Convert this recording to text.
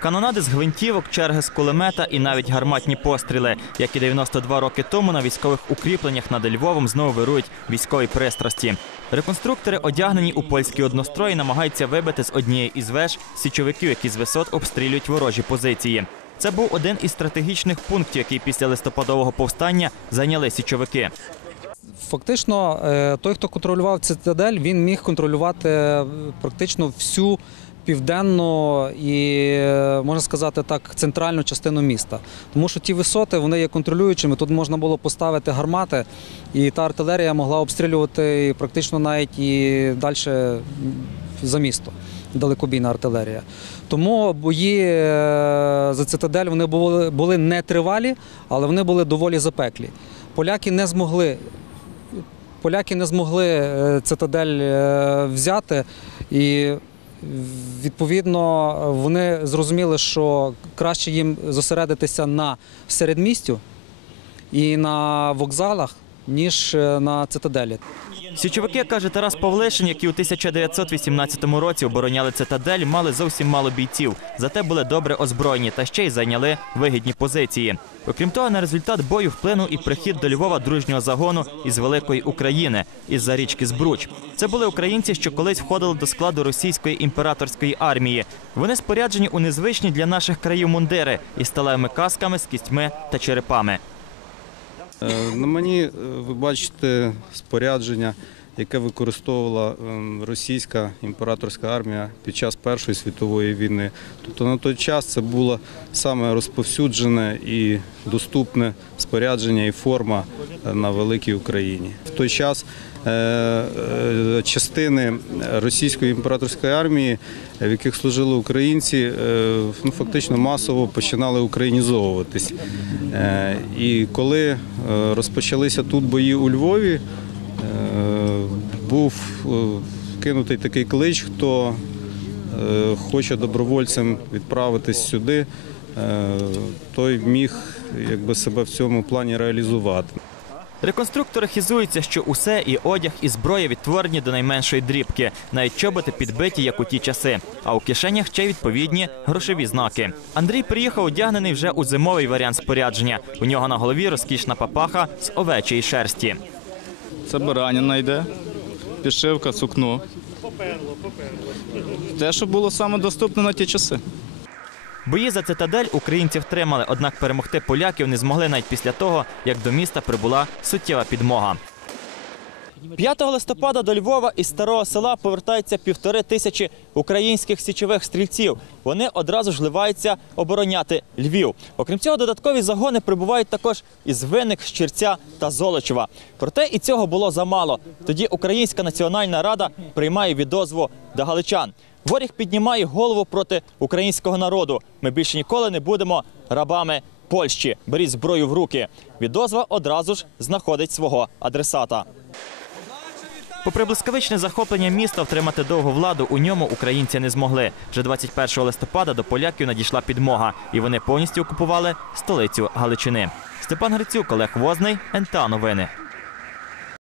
Канонади з гвинтівок, черги з кулемета і навіть гарматні постріли. Як і 92 роки тому на військових укріпленнях над Львовом знову вирують військові пристрасті. Реконструктори, одягнені у польські однострої, намагаються вибити з однієї із веж січовиків, які з висот обстрілюють ворожі позиції. Це був один із стратегічних пунктів, який після листопадового повстання зайняли січовики. Фактично, е, той, хто контролював цитадель, він міг контролювати е, практично всю південну і, е, можна сказати так, центральну частину міста. Тому що ті висоти вони є контролюючими. Тут можна було поставити гармати, і та артилерія могла обстрілювати практично навіть і далі за місто. Далекобійна артилерія. Тому бої е, за цитадель вони були, були нетривалі, але вони були доволі запеклі. Поляки не змогли поляки не змогли е, цитадель взяти, і відповідно вони зрозуміли, що краще їм зосередитися на середмістю і на вокзалах, ніж е, на цитаделі. Січовики, каже Тарас Павлишин, які у 1918 році обороняли цитадель, мали зовсім мало бійців, зате були добре озброєні та ще й зайняли вигідні позиції. Окрім того, на результат бою вплинув і прихід до Львова дружнього загону із великої України із-за річки Збруч. Це були українці, що колись входили до складу російської імператорської армії. Вони споряджені у незвичні для наших країв мундири із сталевими касками, з кістьми та черепами. Е, На мені е, ви бачите спорядження, яке використовувала ем, російська імператорська армія під час Першої світової війни. Тобто на той час це було саме розповсюджене і доступне спорядження і форма е, на великій Україні. В той час частини російської імператорської армії, е, в яких служили українці, е, ну, фактично масово починали українізовуватись. Е, І коли е, розпочалися тут бої у Львові, е, був е, кинутий такий клич, хто е, хоче добровольцем відправитись сюди, е, той міг якби, себе в цьому плані реалізувати. Реконструктори хизуються, що усе і одяг, і зброя відтворені до найменшої дрібки, навіть чоботи підбиті, як у ті часи. А у кишенях ще відповідні грошові знаки. Андрій приїхав одягнений вже у зимовий варіант спорядження. У нього на голові розкішна папаха з овечої шерсті. Це бараніна йде, підшивка, сукно. Те, що було саме доступне на ті часи. Бої за цитадель українці втримали, однак перемогти поляків не змогли навіть після того, як до міста прибула суттєва підмога. 5 листопада до Львова із старого села повертається півтори тисячі українських січових стрільців. Вони одразу ж ливаються обороняти Львів. Окрім цього, додаткові загони прибувають також із Винник, Щирця та Золочева. Проте і цього було замало. Тоді Українська національна рада приймає відозву до галичан. Воріг піднімає голову проти українського народу. Ми більше ніколи не будемо рабами Польщі. Беріть зброю в руки. Відозва одразу ж знаходить свого адресата. Попри блискавичне захоплення міста, втримати довгу владу у ньому українці не змогли. Вже 21 листопада до поляків надійшла підмога, і вони повністю окупували столицю Галичини. Степан Грицюк, Олег Возний, НТА Новини.